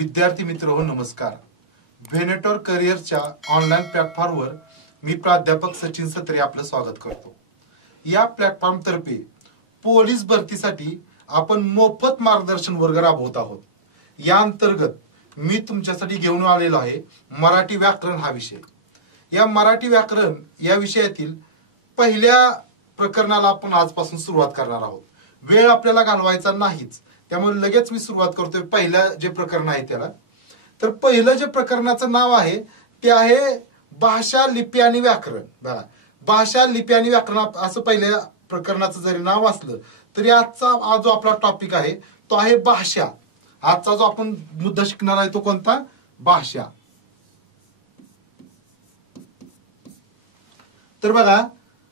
विद्यार्थी मित्र हो नमस्कार. व्हेनेटोर करिअरच्या ऑनलाईन प्लॅटफॉर्मवर मी प्राध्यापक सचिन सत्रे आपलं स्वागत करतो. या प्लॅटफॉर्म तर्फे पोलीस भरतीसाठी आपण मोफत मार्गदर्शन वर्ग राबवत आहोत. या अंतर्गत मी तुमच्यासाठी घेऊन आलेलो आहे मराठी व्याकरण हा विषय. या मराठी व्याकरण या विषयातील पहिल्या प्रकरणाला आपण आजपासून सुरुवात करणार आहोत. वेळ आपल्याला घालवायचा नाहीच, त्यामुळे लगेच मी सुरुवात करतोय पहिल्या जे प्रकरण आहे त्याला. तर पहिलं जे प्रकरणाचं नाव आहे ते आहे भाषा, लिपी आणि व्याकरण. बघा, भाषा, लिपी आणि व्याकरण असं पहिल्या प्रकरणाचं जरी नाव असलं तरी आजचा जो आपला टॉपिक आहे तो आहे भाषा. आजचा जो आपण मुद्दा शिकणार आहे तो कोणता? भाषा. तर बघा,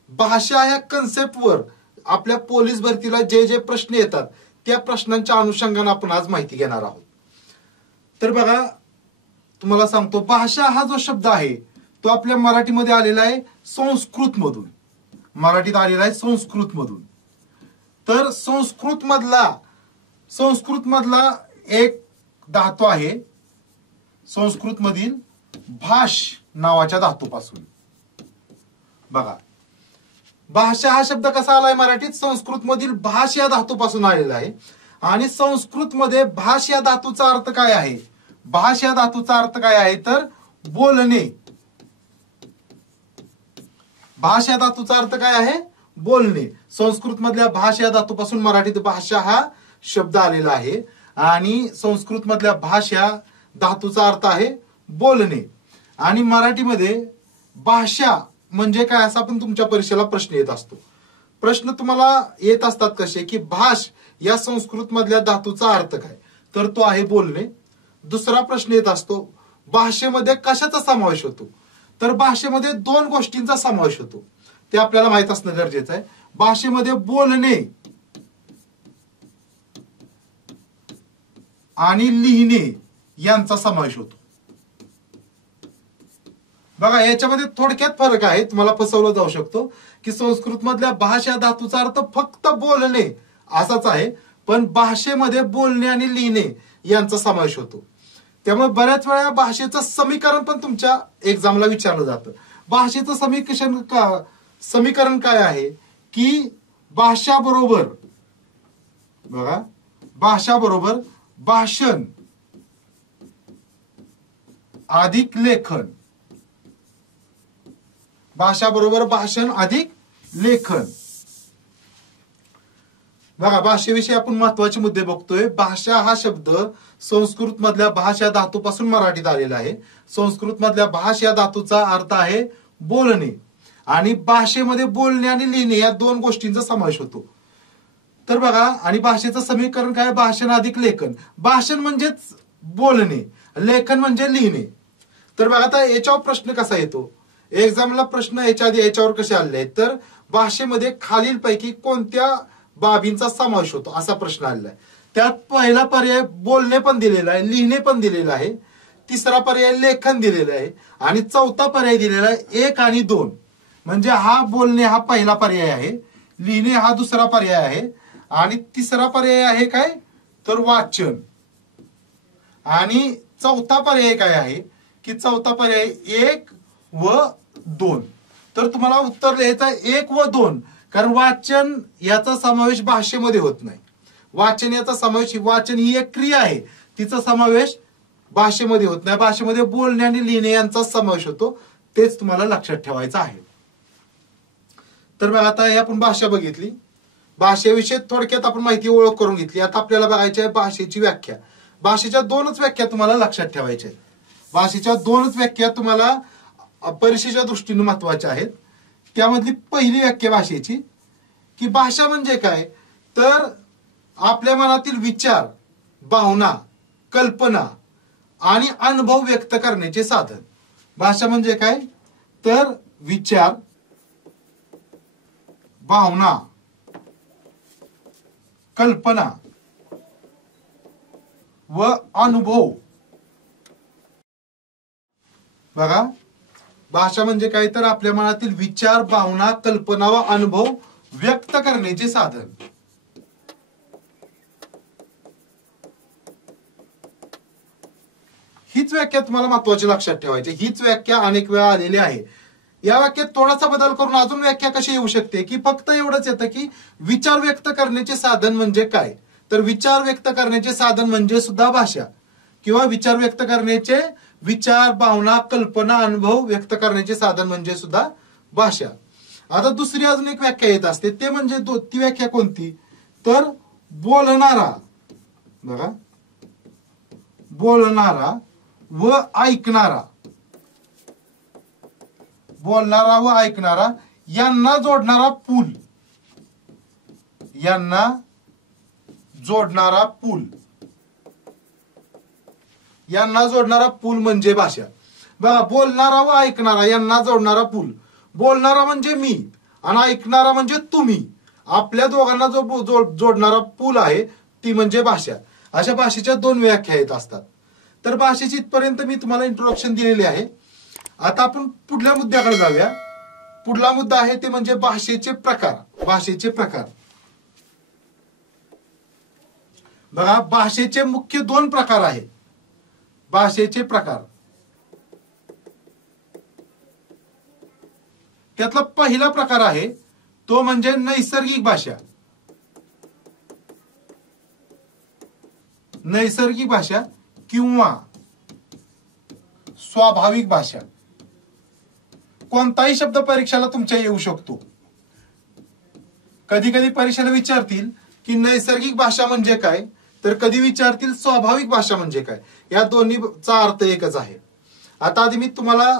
भाषा ह्या कन्सेप्टवर आपल्या पोलीस भरतीला जे जे प्रश्न येतात त्या प्रश्नांच्या अनुषंगाने आपण आज माहिती घेणार आहोत. तर बघा, तुम्हाला सांगतो, भाषा हा जो शब्द आहे तो आपल्या मराठीमध्ये आलेला आहे संस्कृत मधून. मराठीत आलेला आहे संस्कृत मधून. तर संस्कृत मधला एक धातू आहे संस्कृत मधील भाष नावाच्या धातूपासून. बघा, भाषा हा शब्द कसा आलाय मराठीत? संस्कृत मधील भाष या धातूपासून आलेला आहे. आणि संस्कृत मध्ये भाष या धातूचा अर्थ काय आहे? भाष या धातूचा अर्थ काय आहे तर बोलणे. भाष या धातूचा अर्थ काय आहे? बोलणे. संस्कृत मधल्या भाष या धातूपासून मराठीत भाषा हा शब्द आलेला आहे. आणि संस्कृत मधल्या भाष या धातूचा अर्थ आहे बोलणे. आणि मराठीमध्ये भाषा म्हणजे काय असा पण तुमच्या परीक्षेला प्रश्न येत असतो. प्रश्न तुम्हाला येत असतात कसे की भाष या संस्कृत मधल्या धातूचा अर्थ काय, तर तो आहे बोलणे. दुसरा प्रश्न येत असतो भाषेमध्ये कशाचा समावेश होतो, तर भाषेमध्ये दोन गोष्टींचा समावेश होतो. ते आपल्याला माहित असणं गरजेचं आहे. भाषेमध्ये बोलणे आणि लिहिणे यांचा समावेश होतो. बघा, याच्यामध्ये थोडक्यात फरक आहे, तुम्हाला फसवलं जाऊ शकतो की संस्कृत मधल्या भाषा धातूचा अर्थ फक्त बोलणे असाच आहे, पण भाषेमध्ये बोलणे आणि लिहिणे यांचा समावेश होतो. त्यामुळे बऱ्याच वेळा भाषेचं समीकरण पण तुमच्या एक्झामला विचारलं जातं. भाषेचं समीकरण काय आहे की भाषा बरोबर, बघा, भाषा बरोबर भाषण अधिक लेखन. भाषा बरोबर भाषण अधिक लेखन. बघा, भाषेविषयी आपण महत्वाचे मुद्दे बघतोय. भाषा हा शब्द संस्कृत मधल्या भाष या धातूपासून मराठीत आलेला आहे. संस्कृत मधल्या भाष या धातूचा अर्थ आहे बोलणे. आणि भाषेमध्ये बोलणे आणि लिहिणे या दोन गोष्टींचा समावेश होतो. तर बघा, आणि भाषेचं समीकरण काय? भाषण अधिक लेखन. भाषण म्हणजेच बोलणे, लेखन म्हणजे लिहिणे. तर बघा, आता याच्यावर प्रश्न कसा येतो? एक्झामला प्रश्न याच्या आधी याच्यावर कसे आले आहेत तर भाषेमध्ये खालीलपैकी कोणत्या बाबींचा समावेश होतो असा प्रश्न आलेला आहे. त्यात पहिला पर्याय बोलणे पण दिलेला आहे, लिहिणे पण दिलेला आहे. तिसरा पर्याय लेखन दिलेला आहे. आणि चौथा पर्याय दिलेला आहे 1 आणि 2. म्हणजे हा बोलणे हा पहिला पर्याय आहे, लिहिणे हा दुसरा पर्याय आहे, आणि तिसरा पर्याय आहे काय तर वाचन. आणि चौथा पर्याय काय आहे की चौथा पर्याय 1 व 2. तर तुम्हाला उत्तर लिहायचं 1 व 2, कारण वाचन याचा समावेश भाषेमध्ये होत नाही. वाचन याचा समावेश, वाचन ही एक क्रिया आहे, तिचा समावेश भाषेमध्ये होत नाही. भाषेमध्ये बोलणे आणि लिहिणे यांचा समावेश होतो. तेच तुम्हाला लक्षात ठेवायचं आहे. तर बघा, आता आपण भाषा बघितली. भाषेविषयी थोडक्यात आपण माहिती ओळख करून घेतली. आता आपल्याला बघायची आहे भाषेची व्याख्या. भाषेच्या दोनच व्याख्या तुम्हाला लक्षात ठेवायच्या आहेत. भाषेच्या दोनच व्याख्या तुम्हाला परीक्षेच्या दृष्टीने महत्वाच्या आहेत. त्यामधली पहिली व्याख्या भाषेची की भाषा म्हणजे काय तर आपल्या मनातील विचार, भावना, कल्पना आणि अनुभव व्यक्त करण्याचे साधन. भाषा म्हणजे काय तर विचार, भावना, कल्पना व अनुभव. बघा, भाषा म्हणजे काय तर आपल्या मनातील विचार, भावना, कल्पना व अनुभव व्यक्त करण्याचे साधन. हीच व्याख्या तुम्हाला महत्वाची लक्षात ठेवायची. हीच व्याख्या अनेक वेळा आलेली आहे. या वाक्यात थोडासा बदल करून अजून व्याख्या कशी येऊ शकते की फक्त एवढंच येतं की विचार व्यक्त करण्याचे साधन म्हणजे काय. तर विचार व्यक्त करण्याचे साधन म्हणजे सुद्धा भाषा, किंवा विचार व्यक्त करण्याचे विचार, भावना, कल्पना, अनुभव व्यक्त करण्याचे साधन म्हणजे सुद्धा भाषा. आता दुसरी अजून एक व्याख्या येत असते, ते म्हणजे ती व्याख्या कोणती, तर बोलणारा. बघा, बोलणारा व ऐकणारा, बोलणारा व ऐकणारा यांना जोडणारा पूल, यांना जोडणारा पूल, यांना जोडणारा पूल म्हणजे भाषा. बघा, बोलणारा व ऐकणारा यांना जोडणारा पूल. बोलणारा म्हणजे मी आणि ऐकणारा म्हणजे तुम्ही. आपल्या दोघांना जो जोडणारा पूल आहे ती म्हणजे भाषा. अशा भाषेच्या दोन व्याख्या येत असतात. तर भाषेची इथपर्यंत मी तुम्हाला इंट्रोडक्शन दिलेले आहे. आता आपण पुढल्या मुद्द्याकडे जाऊया. पुढला मुद्दा आहे ते म्हणजे भाषेचे प्रकार. भाषेचे प्रकार. बघा, भाषेचे मुख्य दोन प्रकार आहेत. भाषेचे प्रकार, त्यातला पहिला प्रकार आहे तो म्हणजे नैसर्गिक भाषा. नैसर्गिक भाषा किंवा स्वाभाविक भाषा. कोणताही शब्द परीक्षेला तुमच्या येऊ शकतो. कधी कधी परीक्षेला विचारतील की नैसर्गिक भाषा म्हणजे काय, तर कधी विचारतील स्वाभाविक भाषा म्हणजे काय. या दोन्हीचा अर्थ एकच आहे. आता आधी मी तुम्हाला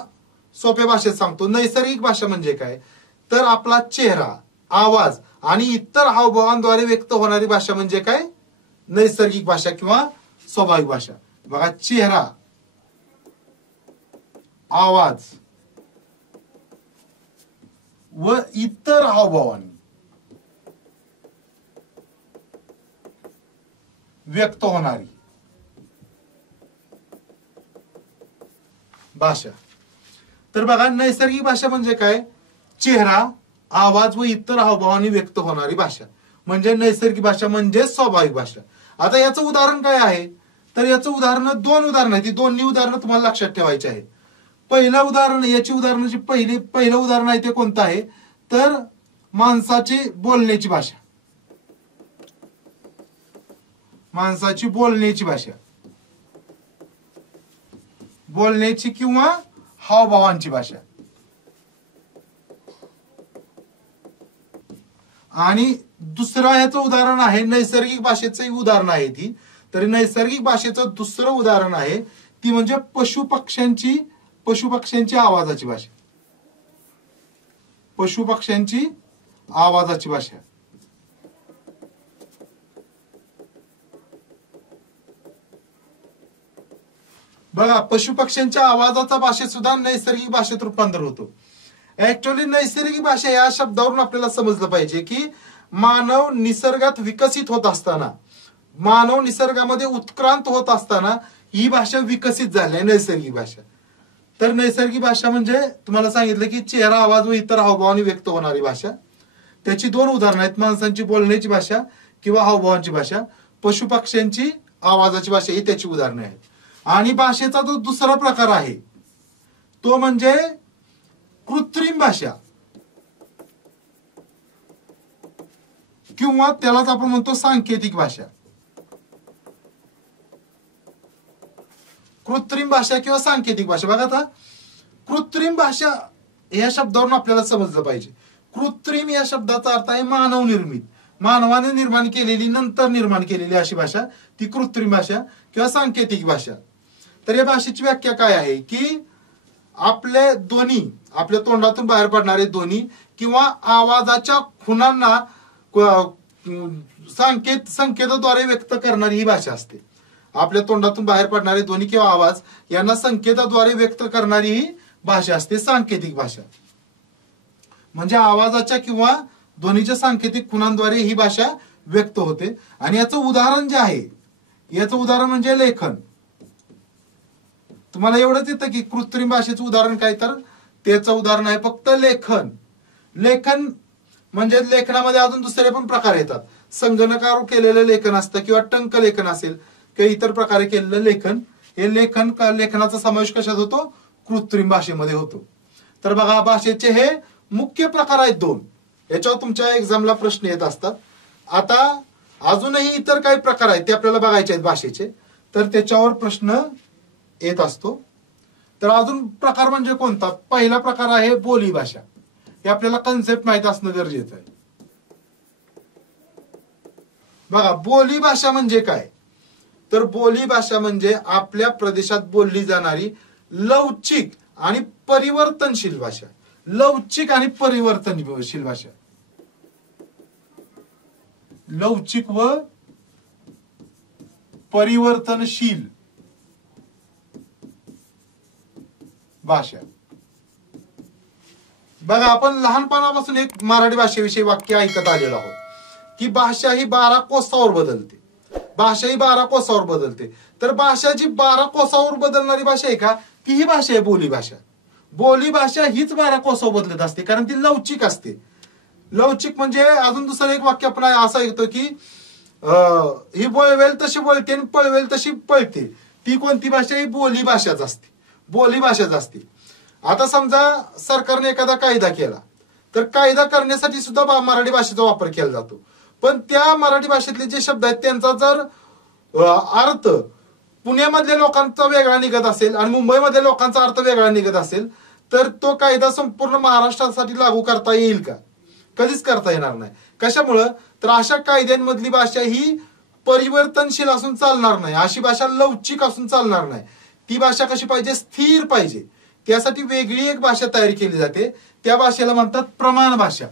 सोप्या भाषेत सांगतो. नैसर्गिक भाषा म्हणजे काय, तर आपला चेहरा, आवाज आणि इतर हावभावांद्वारे व्यक्त होणारी भाषा म्हणजे काय, नैसर्गिक भाषा किंवा स्वाभाविक भाषा. बघा, चेहरा, आवाज व इतर हावभावांनी व्यक्त होणारी भाषा. तर बघा, नैसर्गिक भाषा म्हणजे काय, चेहरा, आवाज व इतर हावभावांनी व्यक्त होणारी भाषा म्हणजे नैसर्गिक भाषा म्हणजे स्वाभाविक भाषा. आता याचं उदाहरण काय आहे, तर याचं उदाहरण दोन उदाहरण आहेत. ती दोन्ही उदाहरणं तुम्हाला लक्षात ठेवायची आहेत. पहिलं उदाहरण, याची उदाहरणाची पहिलं उदाहरण आहे ते कोणतं आहे, तर माणसाची बोलण्याची भाषा. माणसाची बोलण्याची भाषा, बोलण्याची किंवा हावभावांची भाषा. आणि दुसरं ह्याचं उदाहरण आहे, नैसर्गिक भाषेचं उदाहरण आहे ती. तर नैसर्गिक भाषेचं दुसरं उदाहरण आहे ती म्हणजे पशुपक्ष्यांची आवाजाची भाषा. पशुपक्ष्यांची आवाजाची भाषा. बघा, पशुपक्ष्यांच्या आवाजाचा भाषेत सुद्धा नैसर्गिक भाषेत रूपांतर होतो. ऍक्च्युअली नैसर्गिक भाषा या शब्दावरून आपल्याला समजलं पाहिजे की मानव निसर्गात विकसित होत असताना, मानव निसर्गामध्ये उत्क्रांत होत असताना ही भाषा विकसित झाली आहे, नैसर्गिक भाषा. तर नैसर्गिक भाषा म्हणजे तुम्हाला सांगितलं की चेहरा, आवाज व इतर हावभावांनी व्यक्त होणारी भाषा. त्याची दोन उदाहरणं आहेत, माणसांची बोलण्याची भाषा किंवा हावभावांची भाषा, पशुपक्ष्यांची आवाजाची भाषा ही त्याची उदाहरणं आहेत. आणि भाषेचा जो दुसरा प्रकार आहे तो म्हणजे कृत्रिम भाषा किंवा त्यालाच आपण म्हणतो सांकेतिक भाषा. कृत्रिम भाषा किंवा सांकेतिक भाषा. बघा, आता कृत्रिम भाषा या शब्दावरून आपल्याला समजलं पाहिजे. कृत्रिम या शब्दाचा अर्थ आहे मानव निर्मित, मानवाने निर्माण केलेली, नंतर निर्माण केलेली अशी भाषा, ती कृत्रिम भाषा किंवा सांकेतिक भाषा. तर या भाषेची व्याख्या काय आहे की आपले ध्वनी, आपल्या तोंडातून बाहेर पडणारे ध्वनी किंवा आवाजाच्या खुणांना संकेताद्वारे व्यक्त करणारी ही भाषा असते. आपल्या तोंडातून बाहेर पडणारे ध्वनी किंवा आवाज यांना संकेताद्वारे व्यक्त करणारी ही भाषा असते सांकेतिक भाषा. म्हणजे आवाजाच्या किंवा ध्वनीच्या सांकेतिक खुणांद्वारे ही भाषा व्यक्त होते. आणि याचं उदाहरण जे आहे, याचं उदाहरण म्हणजे लेखन. तुम्हाला एवढंच येतं की कृत्रिम भाषेचं उदाहरण काय, तर त्याचं उदाहरण आहे फक्त लेखन. लेखन म्हणजे लेखनामध्ये अजून दुसरे पण प्रकार येतात. संगणकावर केलेलं लेखन असतं किंवा टंक लेखन असेल किंवा इतर प्रकारे केलेलं लेखन हे लेखनाचा समावेश कशात होतो? कृत्रिम भाषेमध्ये होतो. तर बघा, भाषेचे हे मुख्य प्रकार आहेत दोन. याच्यावर तुमच्या एक्झामला प्रश्न येत असतात. आता अजूनही इतर काही प्रकार आहेत ते आपल्याला बघायचे आहेत भाषेचे, तर त्याच्यावर प्रश्न येत असतो. तर अजून प्रकार म्हणजे कोणता? पहिला प्रकार आहे बोली भाषा. हे आपल्याला कन्सेप्ट माहित असणं गरजेचं आहे. बघा, बोली भाषा म्हणजे काय? तर बोली भाषा म्हणजे आपल्या प्रदेशात बोलली जाणारी लवचिक आणि परिवर्तनशील भाषा. लवचिक आणि परिवर्तनशील भाषा. लवचिक व परिवर्तनशील भाषा. बघा, आपण लहानपणापासून एक मराठी भाषेविषयी वाक्य ऐकत आलेलो आहोत की भाषा ही 12 कोसावर बदलते. भाषा ही 12 कोसावर बदलते. तर भाषा जी 12 कोसावर बदलणारी भाषा आहे का, ती ही भाषा आहे बोली भाषा. बोली भाषा हीच 12 कोसावर बदलत असते, कारण ती लवचिक असते. लवचिक म्हणजे अजून दुसरं एक वाक्य आपण असं ऐकतो की ही वळवेल तशी वळते आणि पळवेल तशी पळते. ती कोणती भाषा? ही बोली भाषाच असते. बोली भाषाच असते. आता समजा सरकारने एखादा कायदा केला, तर कायदा करण्यासाठी सुद्धा मराठी भाषेचा वापर केला जातो. पण त्या मराठी भाषेतले जे शब्द आहेत त्यांचा जर अर्थ पुण्यामधल्या लोकांचा वेगळा निघत असेल आणि मुंबईमधल्या लोकांचा अर्थ वेगळा निघत असेल, तर तो कायदा संपूर्ण महाराष्ट्रासाठी लागू करता येईल का? कधीच करता येणार नाही. कशामुळं? तर अशा कायद्यांमधली भाषा ही परिवर्तनशील असून चालणार नाही. अशी भाषा लवचिक असून चालणार नाही. ती भाषा कशी पाहिजे? स्थिर पाहिजे. त्यासाठी वेगळी एक भाषा तयार केली जाते. त्या भाषेला म्हणतात प्रमाण भाषा.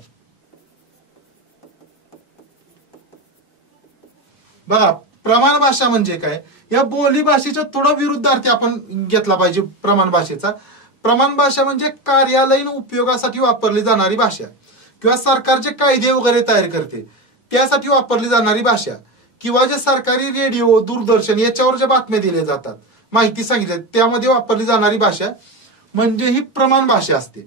बघा, प्रमाण भाषा म्हणजे काय? या बोली भाषेच्या थोडा विरुद्धार्थी आपण घेतला पाहिजे प्रमाण भाषेचा. प्रमाण भाषा म्हणजे कार्यालयीन उपयोगासाठी वापरली जाणारी भाषा किंवा सरकारचे कायदे वगैरे तयार करते त्यासाठी वापरली जाणारी भाषा, किंवा जे सरकारी रेडिओ, दूरदर्शन याच्यावर ज्या बातम्या दिल्या जातात, माहिती सांगितली, त्यामध्ये वापरली जाणारी भाषा म्हणजे ही प्रमाण भाषा असते.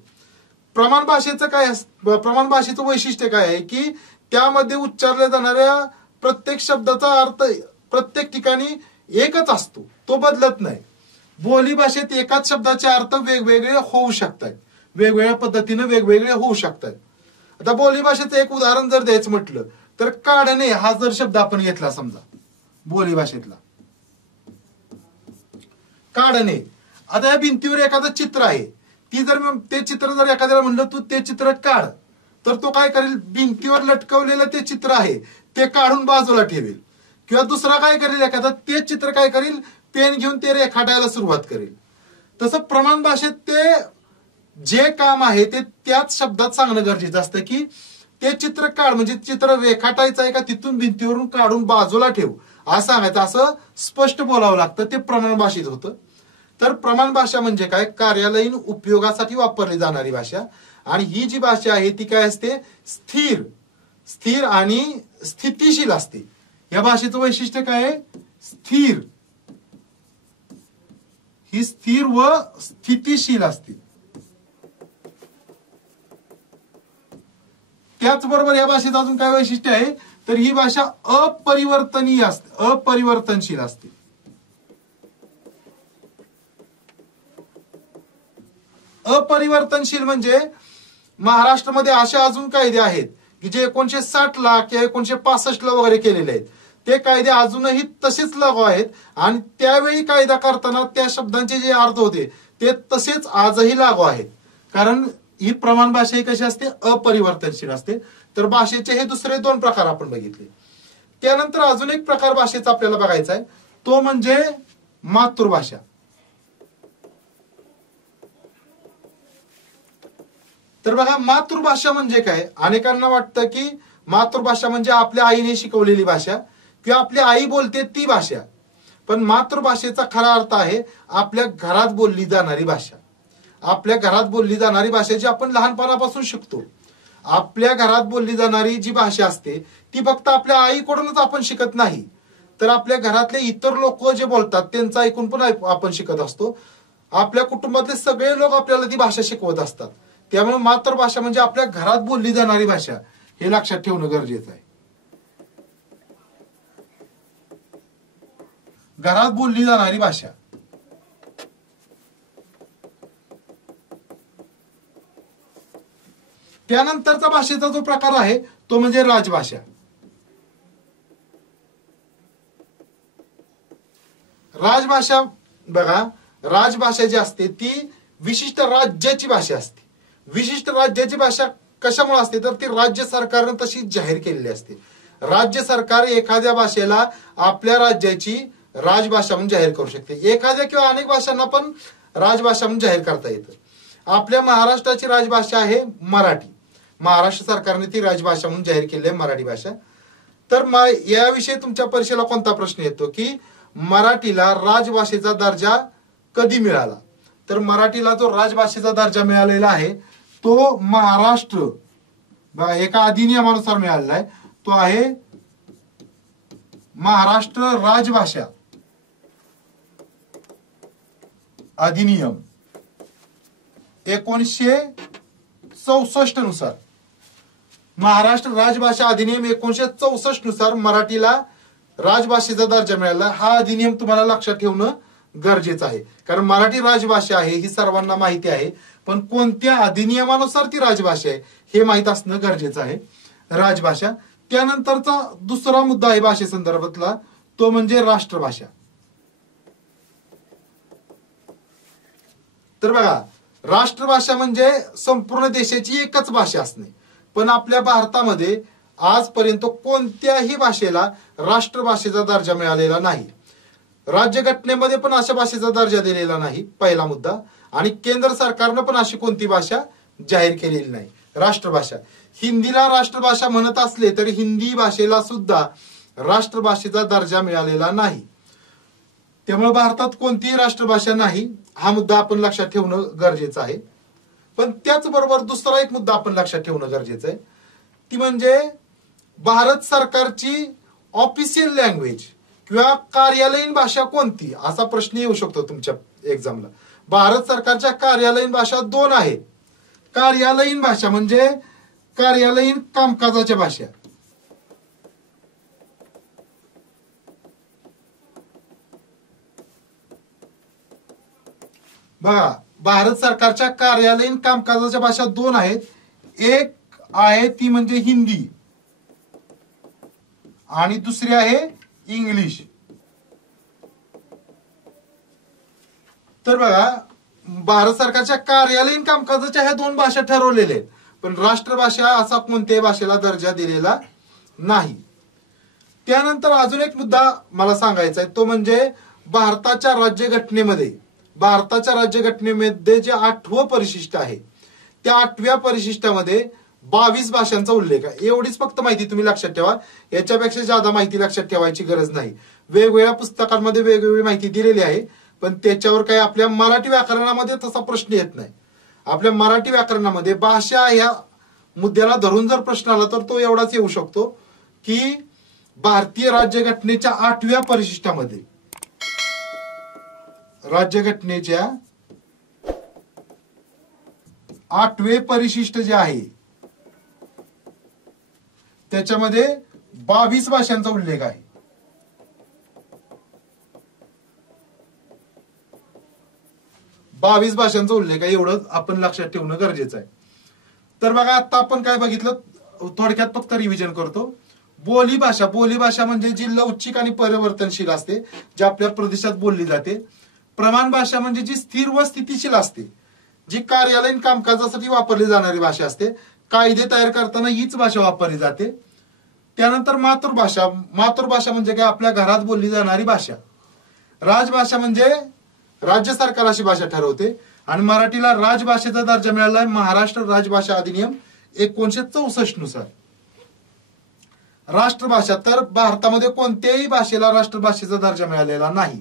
प्रमाण भाषेचं काय? प्रमाण भाषेचं वैशिष्ट्य काय आहे की त्यामध्ये उच्चारल्या जाणाऱ्या प्रत्येक शब्दाचा अर्थ प्रत्येक ठिकाणी एकच असतो, तो बदलत नाही. बोली भाषेत एकाच शब्दाचे अर्थ वेगवेगळे होऊ शकतात, वेगवेगळ्या पद्धतीने वेगवेगळे होऊ शकतात. आता बोली भाषेचं एक उदाहरण जर द्यायचं म्हटलं तर काढणे हा जर शब्द आपण घेतला समजा बोली भाषेतला, काढणे. आता या भिंतीवर एखादं चित्र आहे, ते चित्र जर एखाद्याला म्हणलं तू ते चित्र काढ, तर तो काय करेल? भिंतीवर लटकवलेलं ते चित्र आहे ते काढून बाजूला ठेवेल. किंवा दुसरा काय करेल? एखादा ते चित्र काय करेल? पेन घेऊन ते रेखाटायला सुरुवात करेल. तसं प्रमाण भाषेत ते जे काम आहे ते त्याच शब्दात सांगणं गरजेचं असतं की ते चित्र काढ, म्हणजे चित्र रेखाटायचं आहे का तिथून भिंतीवरून काढून बाजूला ठेव असं सांगायचं, असं स्पष्ट बोलावं लागतं. ते प्रमाण भाषेत होतं. तर प्रमाण भाषा म्हणजे काय? कार्यालयीन उपयोगासाठी वापरली जाणारी भाषा. आणि ही जी भाषा आहे ती काय असते? स्थिर आणि स्थितिशील असते. या भाषेचं वैशिष्ट्य काय आहे? स्थिर. ही स्थिर व स्थितिशील असते. त्याचबरोबर या भाषेचं अजून काय वैशिष्ट्य आहे? तर ही भाषा अपरिवर्तनीय असते, अपरिवर्तनशील असते. अपरिवर्तनशील म्हणजे महाराष्ट्रामध्ये असे अजून कायदे आहेत की जे 1960 ला किंवा 1965 ला वगैरे केलेले आहेत. ते कायदे अजूनही तसेच लागू आहेत आणि त्यावेळी कायदा करताना त्या शब्दांचे जे अर्थ होते ते तसेच आजही लागू आहेत. कारण ही प्रमाण भाषा ही कशी असते? अपरिवर्तनशील असते. तर भाषेचे हे दुसरे दोन प्रकार आपण बघितले. त्यानंतर अजून एक प्रकार भाषेचा आपल्याला बघायचा आहे, तो म्हणजे मातृभाषा. तर बघा, मातृभाषा म्हणजे काय? अनेकांना वाटतं की मातृभाषा म्हणजे आपल्या आईने शिकवलेली भाषा किंवा आपली आई बोलते ती भाषा. पण मातृभाषेचा खरा अर्थ आहे आपल्या घरात बोलली जाणारी भाषा. आपल्या घरात बोलली जाणारी भाषा जी आपण लहानपणापासून शिकतो. आपल्या घरात बोलली जाणारी जी भाषा असते ती फक्त आपल्या आईकडूनच आपण शिकत नाही, तर आपल्या घरातले इतर लोक जे बोलतात त्यांचं ऐकून पण आपण शिकत असतो. आपल्या कुटुंबातले सगळे लोक आपल्याला ती भाषा शिकवत असतात. त्यामुळे मातृभाषा म्हणजे आपल्या घरात बोलली जाणारी भाषा, हे लक्षात ठेवणं गरजेचं आहे. घरात बोलली जाणारी भाषा. त्यानंतरचा भाषेचा जो प्रकार आहे तो म्हणजे राजभाषा. राजभाषा बघा, राजभाषा जी असते ती विशिष्ट राज्याची भाषा असते. विशिष्ट राज्याची भाषा कशामुळे असते तर ती राज्य सरकारने तशी जाहीर केलेली असते. राज्य सरकार एखाद्या भाषेला आपल्या राज्याची राजभाषा म्हणून जाहीर करू शकते. एखाद्या किंवा अनेक भाषांना पण राजभाषा म्हणून जाहीर करता येतं. आपल्या महाराष्ट्राची राजभाषा आहे मराठी. महाराष्ट्र सरकारने ती राजभाषा म्हणून जाहीर केली आहे मराठी भाषा. तर याविषयी तुमच्या परीक्षेला कोणता प्रश्न येतो की मराठीला राजभाषेचा दर्जा कधी मिळाला? तर मराठीला जो राजभाषेचा दर्जा मिळालेला आहे तो महाराष्ट्र एका अधिनियमानुसार मिळालेला आहे. तो आहे महाराष्ट्र राजभाषा अधिनियम 1964 नुसार. महाराष्ट्र राजभाषा अधिनियम 1964 नुसार मराठीला राजभाषेचा दर्जा मिळाला. हा अधिनियम तुम्हाला लक्षात ठेवणं गरजेचं आहे, कारण मराठी राजभाषा आहे ही सर्वांना माहिती आहे, पण कोणत्या अधिनियमानुसार ती राजभाषा आहे हे माहित असणं गरजेचं आहे. राजभाषा. त्यानंतरचा दुसरा मुद्दा आहे भाषेसंदर्भातला तो म्हणजे राष्ट्रभाषा. तर बघा, राष्ट्रभाषा म्हणजे संपूर्ण देशाची एकच भाषा असणे. पण आपल्या भारतामध्ये आजपर्यंत कोणत्याही भाषेला राष्ट्रभाषेचा दर्जा मिळालेला नाही. राज्यघटनेमध्ये पण अशा भाषेचा दर्जा दिलेला नाही, पहिला मुद्दा. आणि केंद्र सरकारनं पण अशी कोणती भाषा जाहीर केलेली नाही. राष्ट्रभाषा. हिंदीला राष्ट्रभाषा म्हणत असले तरी हिंदी भाषेला सुद्धा राष्ट्रभाषेचा दर्जा मिळालेला नाही. त्यामुळे भारतात कोणतीही राष्ट्रभाषा नाही, हा मुद्दा आपण लक्षात ठेवणं गरजेचं आहे. पण त्याचबरोबर दुसरा एक मुद्दा आपण लक्षात ठेवणं गरजेचं आहे, ती म्हणजे भारत सरकारची ऑफिशियल लँग्वेज किंवा कार्यालयीन भाषा कोणती, असा प्रश्न येऊ शकतो तुमच्या एक्झामला. भारत सरकारच्या कार्यालयीन भाषा 2 आहेत. कार्यालयीन भाषा म्हणजे कार्यालयीन कामकाजाच्या भाषा. बघा, भारत सरकारच्या कार्यालयीन कामकाजाच्या भाषा 2 आहेत. एक आहे ती म्हणजे हिंदी आणि दुसरी आहे इंग्लिश. तर बघा, भारत सरकारच्या कार्यालयीन कामकाजाच्या ह्या 2 भाषा ठरवलेल्या आहेत, पण राष्ट्रभाषा असा कोणत्याही भाषेला दर्जा दिलेला नाही. त्यानंतर अजून एक मुद्दा मला सांगायचा आहे, तो म्हणजे भारताच्या राज्यघटनेमध्ये जे 8वं परिशिष्ट आहे त्या 8व्या परिशिष्टामध्ये 22 भाषांचा उल्लेख आहे. एवढीच फक्त माहिती तुम्ही लक्षात ठेवा, याच्यापेक्षा जादा माहिती लक्षात ठेवायची गरज नाही. वेगवेगळ्या पुस्तकांमध्ये वेगवेगळी माहिती दिलेली आहे, पण त्याच्यावर काही आपल्या मराठी व्याकरणामध्ये तसा प्रश्न येत नाही. आपल्या मराठी व्याकरणामध्ये भाषा या मुद्द्याला धरून जर प्रश्न आला तर तो एवढाच येऊ शकतो की भारतीय राज्यघटनेच्या 8व्या परिशिष्टामध्ये, राज्यघटनेच्या 8वे परिशिष्ट जे आहे त्याच्यामध्ये 22 भाषांचा उल्लेख आहे. बावीस भाषांचा उल्लेख आहे, एवढं आपण लक्षात ठेवणं गरजेचं आहे. तर बघा, आता आपण काय बघितलं, थोडक्यात फक्त रिव्हिजन करतो. बोलीभाषा. बोलीभाषा म्हणजे जी लवचिक आणि परिवर्तनशील असते, जी आपल्या प्रदेशात बोलली जाते. प्रमाण भाषा म्हणजे जी स्थिर व स्थितीशील असते, जी कार्यालयीन कामकाजासाठी वापरली जाणारी भाषा असते. कायदे तयार करताना हीच भाषा वापरली जाते. त्यानंतर मातृभाषा. मातृभाषा म्हणजे काय, आपल्या घरात बोलली जाणारी भाषा. राजभाषा म्हणजे राज्य सरकार अशी भाषा ठरवते, आणि मराठीला राजभाषेचा दर्जा मिळाला आहे महाराष्ट्र राजभाषा अधिनियम 1964 नुसार. राष्ट्रभाषा. तर भारतामध्ये कोणत्याही भाषेला राष्ट्रभाषेचा दर्जा मिळालेला नाही,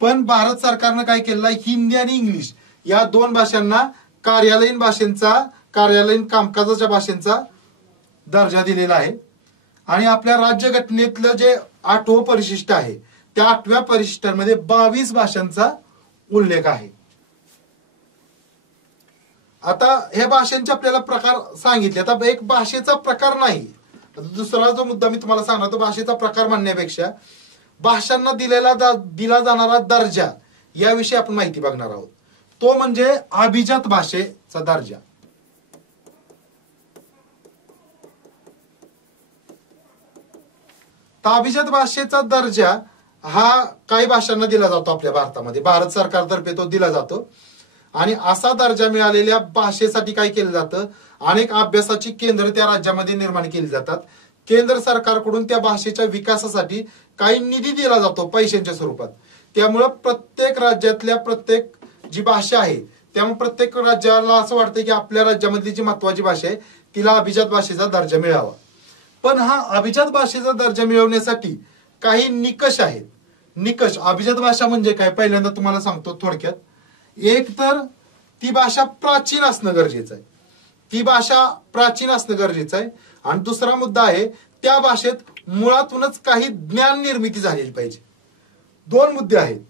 पण भारत सरकारनं काय केलेलं आहे, हिंदी आणि इंग्लिश या 2 भाषांना कार्यालयीन भाषेंचा, कार्यालयीन कामकाजाच्या भाषेंचा दर्जा दिलेला आहे. आणि आपल्या राज्यघटनेतलं जे 8वं परिशिष्ट आहे त्या 8व्या परिशिष्टामध्ये 22 भाषांचा उल्लेख आहे. आता ह्या भाषांचे आपल्याला प्रकार सांगितले. आता एक भाषेचा प्रकार नाही, दुसरा जो मुद्दा मी तुम्हाला सांगणार तो भाषेचा प्रकार म्हणण्यापेक्षा भाषांना दिला जाणारा दर्जा याविषयी आपण माहिती बघणार आहोत. तो म्हणजे अभिजात भाषेचा दर्जा. तर अभिजात भाषेचा दर्जा हा काही भाषांना दिला जातो आपल्या भारतामध्ये, भारत सरकारतर्फे तो दिला जातो. आणि असा दर्जा मिळालेल्या भाषेसाठी काय केलं जातं, अनेक अभ्यासाची केंद्र त्या राज्यामध्ये निर्माण केली जातात. केंद्र सरकारकडून त्या भाषेच्या विकासासाठी काही निधी दिला जातो पैशांच्या स्वरूपात. त्यामुळं प्रत्येक राज्यातल्या प्रत्येक जी भाषा आहे, त्यामुळे प्रत्येक राज्याला असं वाटतं की आपल्या राज्यामधली जी महत्वाची भाषा आहे तिला अभिजात भाषेचा दर्जा मिळावा. पण हा अभिजात भाषेचा दर्जा मिळवण्यासाठी काही निकष आहेत. निकष, अभिजात भाषा म्हणजे काय पहिल्यांदा तुम्हाला सांगतो थोडक्यात. एक तर ती भाषा प्राचीन असणं गरजेचं आहे, ती भाषा प्राचीन असणं गरजेचं आहे. आणि दुसरा मुद्दा आहे, त्या भाषेत मुळातूनच काही ज्ञान निर्मिती झालेली पाहिजे. दोन मुद्दे आहेत.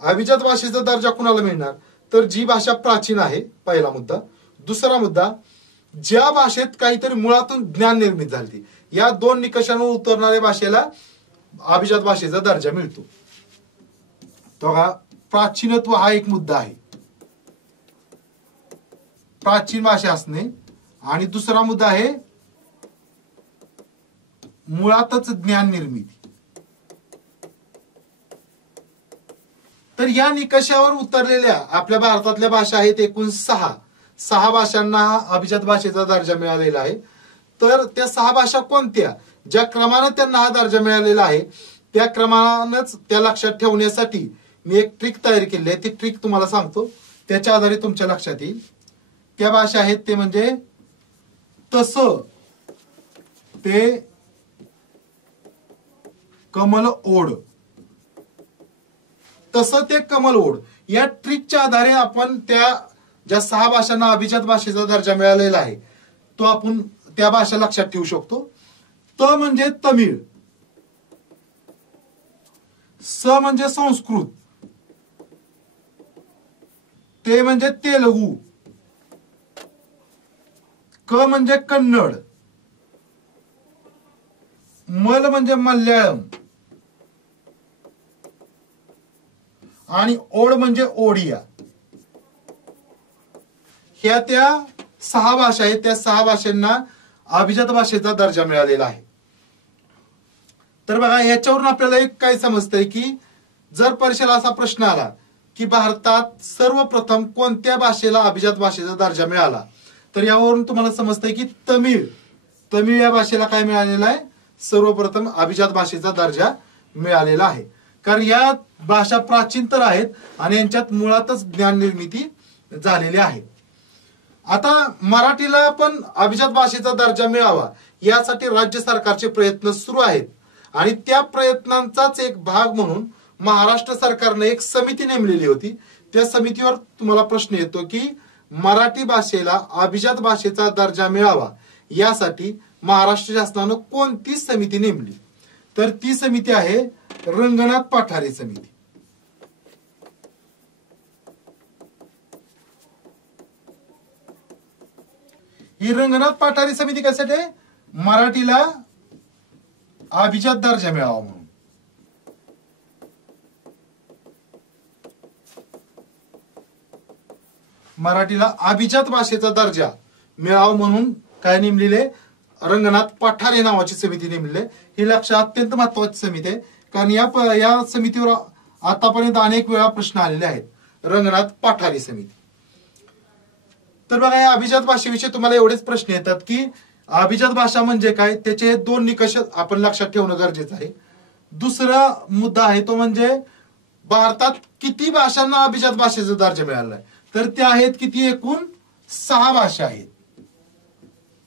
अभिजात भाषेचा दर्जा कुणाला मिळणार, तर जी भाषा प्राचीन आहे, पहिला मुद्दा. दुसरा मुद्दा, ज्या भाषेत काहीतरी मुळातून ज्ञान निर्मित झाली. या दोन निकषांवर उतरणाऱ्या भाषेला अभिजात भाषेचा दर्जा मिळतो. तो हा प्राचीनत्व हा एक मुद्दा आहे, प्राचीन भाषा असणे. आणि दुसरा मुद्दा आहे मुळातच ज्ञान निर्मिती. तर या निकषावर उतरलेल्या आपल्या भारतातल्या भाषा आहेत एकूण 6 भाषांना अभिजात भाषेचा दर्जा मिळालेला आहे. तर त्या 6 भाषा कोणत्या, ज्या क्रमाने त्यांना हा दर्जा मिळालेला आहे त्या क्रमानंच त्या लक्षात ठेवण्यासाठी मी एक ट्रिक तयार केली आहे. ती ट्रिक तुम्हाला सांगतो, त्याच्या आधारे तुमच्या लक्षात येईल. त्या भाषा आहेत ते म्हणजे तसं ते कमल ओढ. तसं ते कमल ओढ या ट्रिकच्या आधारे आपण त्या ज्या 6 भाषांना अभिजात भाषेचा दर्जा मिळालेला आहे तो आपण त्या भाषा लक्षात ठेवू शकतो. त म्हणजे तमिळ, स म्हणजे संस्कृत, ते म्हणजे तेलुगू, क म्हणजे कन्नड, मल म्हणजे मल्याळम आणि ओड म्हणजे ओडिया. ह्या त्या 6 भाषा आहेत. त्या 6 भाषांना अभिजात भाषेचा दर्जा मिळालेला आहे. तर बघा, याच्यावरून आपल्याला एक काय समजतंय की जर परीक्षेला असा प्रश्न आला की भारतात सर्वप्रथम कोणत्या भाषेला अभिजात भाषेचा दर्जा मिळाला, तर यावरून तुम्हाला समजतंय की तमिळ या भाषेला काय मिळालेला आहे, सर्वप्रथम अभिजात भाषेचा दर्जा मिळालेला आहे. कारण या भाषा प्राचीन तर आहेत आणि यांच्यात मुळातच ज्ञान निर्मिती झालेली आहे. आता मराठीला पण अभिजात भाषेचा दर्जा मिळावा यासाठी राज्य सरकारचे प्रयत्न सुरू आहेत. आणि त्या प्रयत्नांचाच एक भाग म्हणून महाराष्ट्र सरकारने एक समिती नेमलेली होती. त्या समितीवर तुम्हाला प्रश्न येतो की मराठी भाषेला अभिजात भाषेचा दर्जा मिळावा यासाठी महाराष्ट्र शासनानं कोणती समिती नेमली, तर ती समिती आहे रंगनाथ पाठारे समिती. ही रंगनाथ पाठारे समिती कशासाठी आहे, मराठीला अभिजात दर्जा मिळावा म्हणून. मराठीला अभिजात भाषेचा दर्जा मिळावा म्हणून काय नेमलेले, रंगनाथ पाठारे नावाची समिती नेमलेली. ही लक्षात अत्यंत महत्वाची समिती आहे, कारण या समितीवर आतापर्यंत अनेक वेळा प्रश्न आलेले आहेत. रंगनाथ पाठारे समिती. तर बघा, या अभिजात भाषेविषयी तुम्हाला एवढेच प्रश्न येतात की अभिजात भाषा म्हणजे काय, त्याचे 2 निकष आपण लक्षात ठेवणं गरजेचं आहे. दुसरा मुद्दा आहे तो म्हणजे भारतात किती भाषांना अभिजात भाषेचा दर्जा मिळाला आहे, तर त्या आहेत किती, एकूण 6 भाषा आहेत.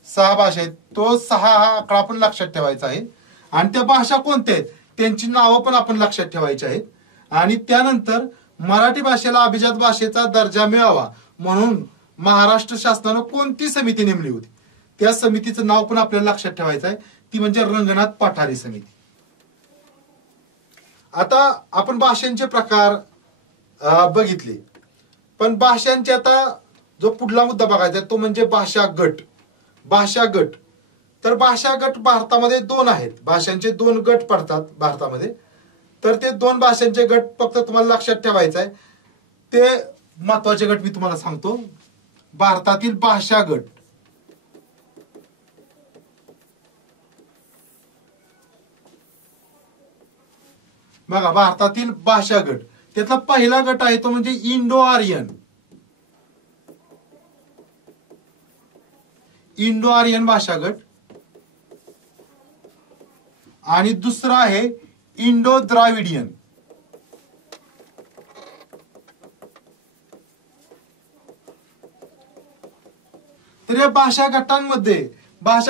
6 भाषा आहेत. तो 6 हा आकडा आपण लक्षात ठेवायचा आहे. आणि त्या भाषा कोणत्या आहेत त्यांची नावं पण आपण लक्षात ठेवायची आहेत. आणि त्यानंतर मराठी भाषेला अभिजात भाषेचा दर्जा मिळावा म्हणून महाराष्ट्र शासनानं कोणती समिती नेमली होती, त्या समितीचं नाव पण आपल्याला लक्षात ठेवायचं आहे. ती म्हणजे रंगनाथ पाठारे समिती. आता आपण भाषांचे प्रकार बघितले, पण भाषांचे आता जो पुढला मुद्दा बघायचा तो म्हणजे भाषा गट. भाषा गट, तर भाषा गट भारतामध्ये 2 आहेत. भाषांचे 2 गट पडतात भारतामध्ये. तर ते 2 भाषांचे गट फक्त तुम्हाला लक्षात ठेवायचं आहे. ते महत्वाचे गट मी तुम्हाला सांगतो. भारतातील भाषा गट, बघा भारतातील भाषा गट, त्यातला पहिला गट आहे तो म्हणजे इंडो आर्यन. इंडो आर्यन भाषा गट. आणि दुसरा आहे इंडो द्राविडियन. तर या भाषा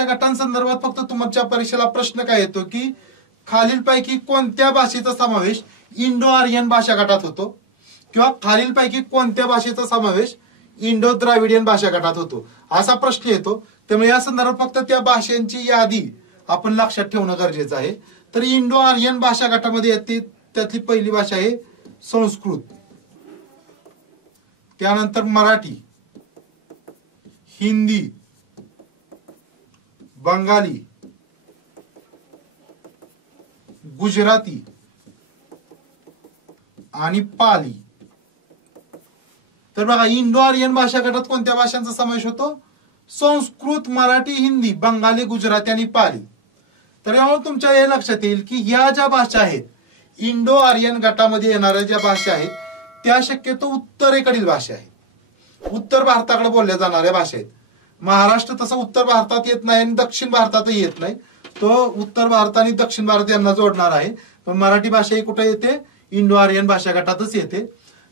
गटांसंदर्भात फक्त तुमच्या परीक्षेला प्रश्न काय येतो की खालीलपैकी कोणत्या भाषेचा समावेश इंडो आर्यन भाषा गटात होतो, किंवा खालीलपैकी कोणत्या भाषेचा समावेश इंडो द्राविडियन भाषा गटात होतो, असा प्रश्न येतो. त्यामुळे या संदर्भात फक्त त्या भाषांची यादी आपण लक्षात ठेवणं गरजेचं आहे. तर इंडो आर्यन भाषा गटामध्ये येते त्यातली पहिली भाषा आहे संस्कृत, त्यानंतर मराठी, हिंदी, बंगाली, गुजराती आणि पाली. तर बघा इंडो आर्यन भाषा गटात कोणत्या भाषांचा समावेश होतो? संस्कृत, मराठी, हिंदी, बंगाली, गुजराती आणि पाली. तर यामुळे तुमच्या हे लक्षात येईल की ह्या ज्या भाषा आहेत इंडो आर्यन गटामध्ये येणाऱ्या ज्या भाषा आहेत त्या शक्यतो उत्तरेकडील भाषा आहेत, उत्तर भारताकडे बोलल्या जाणाऱ्या भाषा आहेत. महाराष्ट्र तसं उत्तर भारतात येत नाही आणि दक्षिण भारतातही येत नाही, तो उत्तर भारत आणि दक्षिण भारत यांना जोडणार आहे. पण मराठी भाषा ही कुठे येते? इंडो आर्यन भाषा गटातच येते.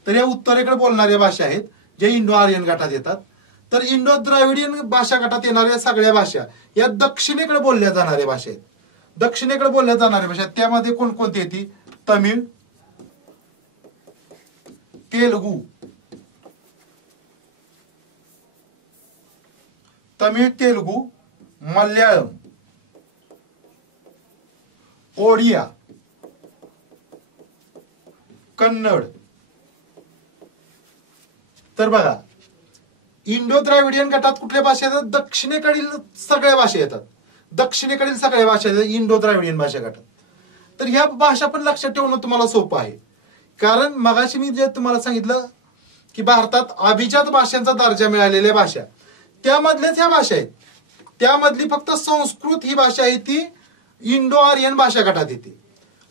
तर या उत्तरेकडे बोलणाऱ्या भाषा आहेत जे इंडो आर्यन गटात येतात. तर इंडो द्राविडियन भाषा गटात येणाऱ्या सगळ्या भाषा या दक्षिणेकडे बोलल्या जाणाऱ्या भाषा आहेत. दक्षिणेकडे बोलल्या जाणाऱ्या भाषा त्यामध्ये कोणकोणती येते? तमिळ, तेलुगू, मल्याळम, ओडिया, कन्नड. तर बघा इंडो द्राविडियन गटात कुठल्या भाषा येतात? दक्षिणेकडील सगळ्या भाषा येतात. दक्षिणेकडील सगळ्या भाषा येतात इंडो द्राविडियन भाषा गटात. तर ह्या भाषा पण लक्षात ठेवणं तुम्हाला सोपं आहे, कारण मगाशी मी जे तुम्हाला सांगितलं की भारतात अभिजात भाषांचा दर्जा मिळालेल्या भाषा त्यामधल्याच ह्या भाषा आहेत. त्यामधली फक्त संस्कृत ही भाषा आहे ती इंडो आर्यन भाषा गटात येते.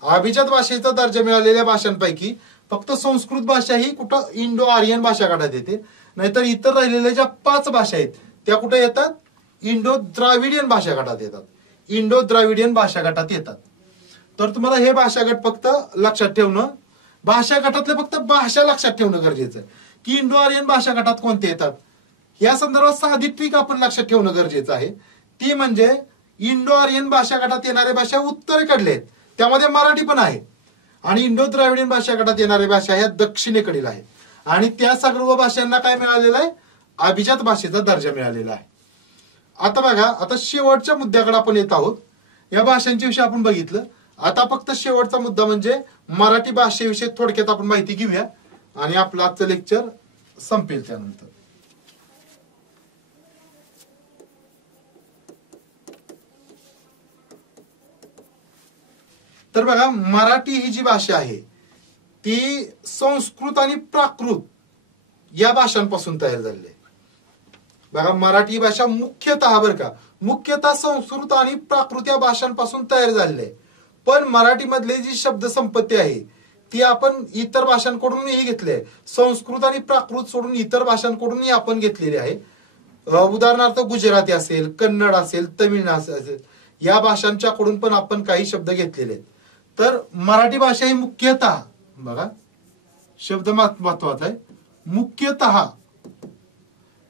अभिजात भाषेचा दर्जा मिळालेल्या भाषांपैकी फक्त संस्कृत भाषा ही कुठं इंडो आर्यन भाषा गटात येते. नाहीतर इतर राहिलेल्या ज्या 5 भाषा आहेत त्या कुठे येतात? इंडो द्राविडियन भाषा गटात येतात. इंडो द्राविडियन भाषा गटात येतात. तर तुम्हाला हे भाषा गट फक्त लक्षात ठेवणं, भाषा गटातले फक्त भाषा लक्षात ठेवणं गरजेचं आहे की इंडो आर्यन भाषा गटात कोणते येतात. या संदर्भात साधी ट्रिक आपण लक्षात ठेवणं गरजेचं आहे. ती म्हणजे इंडो आर्यन भाषा गटात येणाऱ्या भाषा उत्तरेकडले आहेत, त्यामध्ये मराठी पण आहे. आणि इंडो द्राविडियन भाषा गटात येणाऱ्या भाषा ह्या दक्षिणेकडील आहेत. आणि त्या सर्व भाषांना काय मिळालेलं आहे? अभिजात भाषेचा दर्जा मिळालेला आहे. आता बघा, आता शेवटच्या मुद्द्याकडे आपण येत आहोत. या भाषांच्या विषयी आपण बघितलं. आता फक्त शेवटचा मुद्दा म्हणजे मराठी भाषेविषयी थोडक्यात आपण माहिती घेऊया आणि आपलं आजचं लेक्चर संपेल त्यानंतर. तर बघा मराठी ही जी भाषा आहे ती संस्कृत आणि प्राकृत या भाषांपासून तयार झालेली आहे. बघा मराठी भाषा मुख्यतः संस्कृत आणि प्राकृत या भाषांपासून तयार झालेली आहे. पण मराठीमधली जी शब्द संपत्ती आहे ती आपण इतर भाषांकडूनही घेतली आहे. संस्कृत आणि प्राकृत सोडून इतर भाषांकडूनही आपण घेतलेली आहे. उदाहरणार्थ गुजराती असेल, कन्नड असेल, तमिळ असेल, या भाषांच्याकडून पण आपण काही शब्द घेतलेले आहेत. तर मराठी भाषा ही मुख्यतः, बघा शब्द महत्वाचा आहे,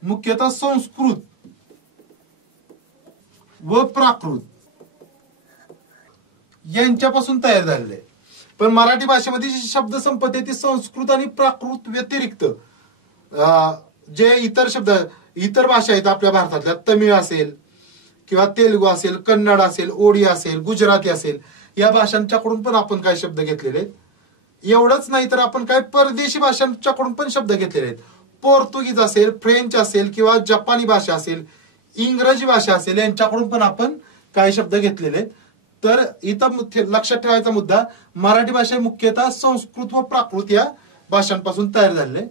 मुख्यतः संस्कृत व प्राकृत यांच्यापासून तयार झालेले आहे. पण मराठी भाषेमध्ये जी शब्द संपत्ती ती संस्कृत आणि प्राकृत व्यतिरिक्त जे इतर भाषा आहेत आपल्या भारतातल्या, तमिळ असेल किंवा तेलुगू असेल, कन्नड असेल, ओडिया असेल, गुजराती असेल, या भाषांच्याकडून पण आपण काही शब्द घेतलेले आहेत. एवढंच नाही तर आपण काही परदेशी भाषांच्याकडून पण शब्द घेतलेले आहेत. पोर्तुगीज असेल, फ्रेंच असेल किंवा जपानी भाषा असेल, इंग्रजी भाषा असेल, यांच्याकडून पण आपण काही शब्द घेतलेले आहेत. तर इथं लक्षात ठेवायचा मुद्दा, मराठी भाषा मुख्यतः संस्कृत व प्राकृत या भाषांपासून तयार झालेले.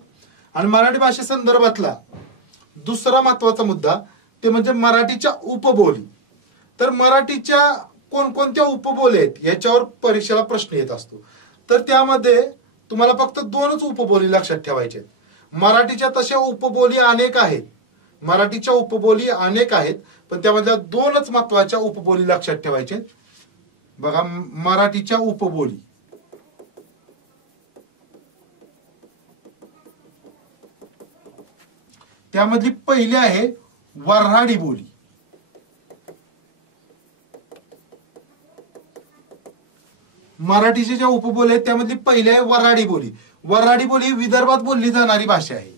आणि मराठी भाषेसंदर्भातला दुसरा महत्वाचा मुद्दा ते म्हणजे मराठीच्या उपबोली. तर मराठीच्या कोणकोणत्या उपबोली आहेत याच्यावर परीक्षेला प्रश्न येत असतो. तर त्यामध्ये तुम्हाला फक्त दोनच उपबोली लक्षात ठेवायचे. मराठीच्या तशा उपबोली अनेक आहेत, मराठीच्या उपबोली अनेक आहेत, पण त्यामधल्या दोनच महत्वाच्या उपबोली लक्षात ठेवायचे. बघा, मराठीच्या उपबोली, त्यामधली पहिली आहे वऱ्हाडी बोली. मराठीच्या ज्या उपबोली आहेत त्यामधली पहिली आहे वऱ्हाडी बोली. वऱ्हाडी बोली विदर्भात बोलली जाणारी भाषा आहे,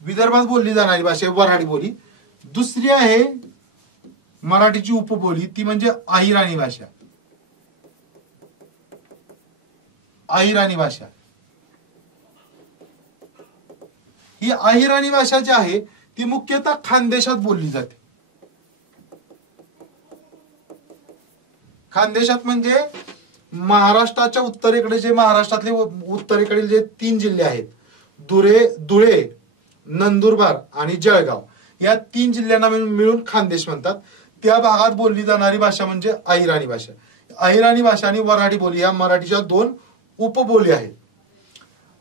विदर्भात बोलली जाणारी भाषा आहे वऱ्हाडी बोली. दुसरी आहे मराठीची उपबोली, ती म्हणजे अहिराणी भाषा. अहिराणी भाषा ही अहिराणी भाषा जी आहे ती मुख्यतः खानदेशात बोलली जाते. खानदेशात म्हणजे महाराष्ट्राच्या उत्तरेकडे जे महाराष्ट्रातले उत्तरेकडील जे 3 जिल्हे आहेत, धुळे, नंदुरबार आणि जळगाव, या 3 जिल्ह्यांना मिळून खानदेश म्हणतात. त्या भागात बोलली जाणारी भाषा म्हणजे अहिराणी भाषा. अहिराणी भाषा आणि वऱ्हाडी बोली या मराठीच्या 2 उपबोली आहेत.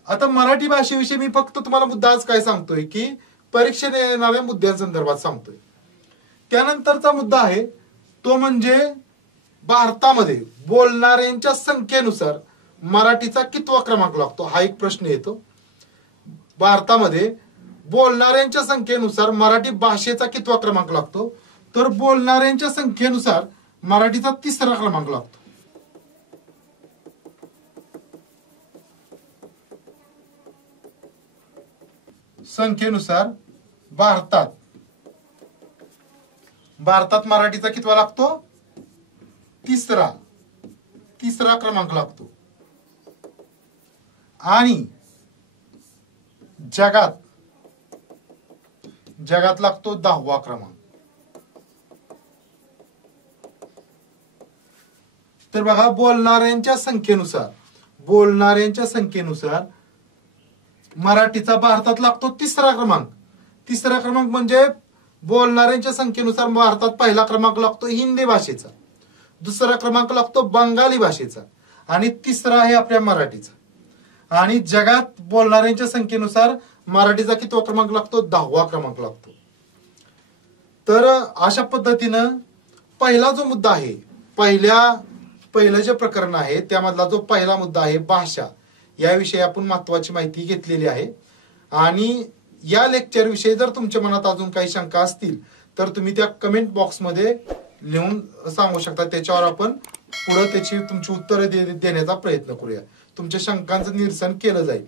आता मराठी भाषेविषयी मी फक्त तुम्हाला मुद्दा आज काय सांगतोय की परीक्षेत येणाऱ्या मुद्द्यांसंदर्भात सांगतोय. त्यानंतरचा मुद्दा आहे तो म्हणजे भारतामध्ये बोलणाऱ्यांच्या संख्येनुसार मराठीचा कितवा क्रमांक लागतो, हा एक प्रश्न येतो. भारतामध्ये बोलणाऱ्यांच्या संख्येनुसार मराठी भाषेचा कितवा क्रमांक लागतो, तर बोलणाऱ्यांच्या संख्येनुसार मराठीचा 3रा क्रमांक लागतो. संख्येनुसार भारतात मराठीचा कितवा लागतो, 3रा क्रमांक लागतो. आणि जगात लागतो 10वा क्रमांक. तर बघा, बोलणाऱ्यांच्या संख्येनुसार मराठीचा भारतात लागतो 3रा क्रमांक. 3रा क्रमांक म्हणजे बोलणाऱ्यांच्या संख्येनुसार भारतात पहिला क्रमांक लागतो हिंदी भाषेचा, 2रा क्रमांक लागतो बंगाली भाषेचा आणि 3रा आहे आपल्या मराठीचा. आणि जगात बोलणाऱ्यांच्या संख्येनुसार मराठीचा कितवा क्रमांक लागतो, 10वा क्रमांक लागतो. तर अशा पद्धतीनं पहिला जो मुद्दा आहे, पहिलं जे प्रकरण आहे त्यामधला जो पहिला मुद्दा आहे भाषा, याविषयी आपण महत्वाची माहिती घेतलेली आहे. आणि या लेक्चर विषयी जर तुमच्या मनात अजून काही शंका असतील तर तुम्ही त्या कमेंट बॉक्समध्ये लिहून सांगू शकता. त्याच्यावर आपण पुढे त्याची तुमची उत्तरे देण्याचा प्रयत्न करूया, तुमच्या शंकांचं निरसन केलं जाईल.